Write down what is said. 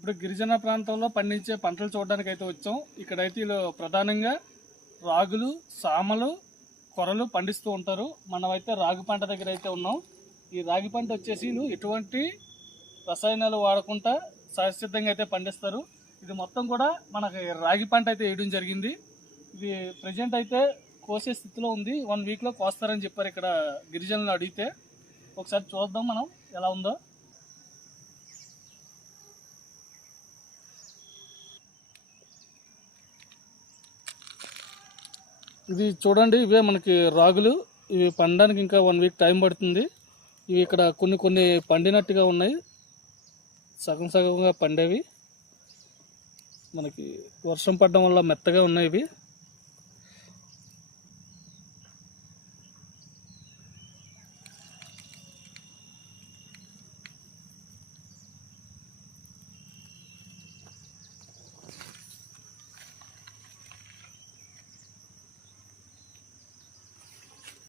ఇప్పుడు గిరిజన ప్రాంతంలో పండించే పంటలు చూడడానికి అయితే వచ్చాం. ఇక్కడైతే వీళ్ళు ప్రధానంగా రాగులు, సామలు, కొరలు పండిస్తూ ఉంటారు. మనమైతే రాగి పంట దగ్గర అయితే ఉన్నాం. ఈ రాగి పంట వచ్చేసి వీళ్ళు ఎటువంటి రసాయనాలు వాడకుండా సహజసిద్ధంగా అయితే పండిస్తారు. ఇది మొత్తం కూడా మనకి రాగి పంట అయితే వేయడం జరిగింది. ఇది ప్రజెంట్ అయితే కోసే స్థితిలో ఉంది. 1 వీక్లో కోస్తారని చెప్పారు ఇక్కడ గిరిజనులు అడిగితే. ఒకసారి చూద్దాం మనం ఎలా ఉందో. ఇది చూడండి, ఇవే మనకి రాగులు. ఇవి పండడానికి ఇంకా 1 వీక్ టైం పడుతుంది. ఇవి ఇక్కడ కొన్ని పండినట్టుగా ఉన్నాయి, సగంగా పండేవి. మనకి వర్షం పడడం వల్ల మెత్తగా ఉన్నాయి ఇవి.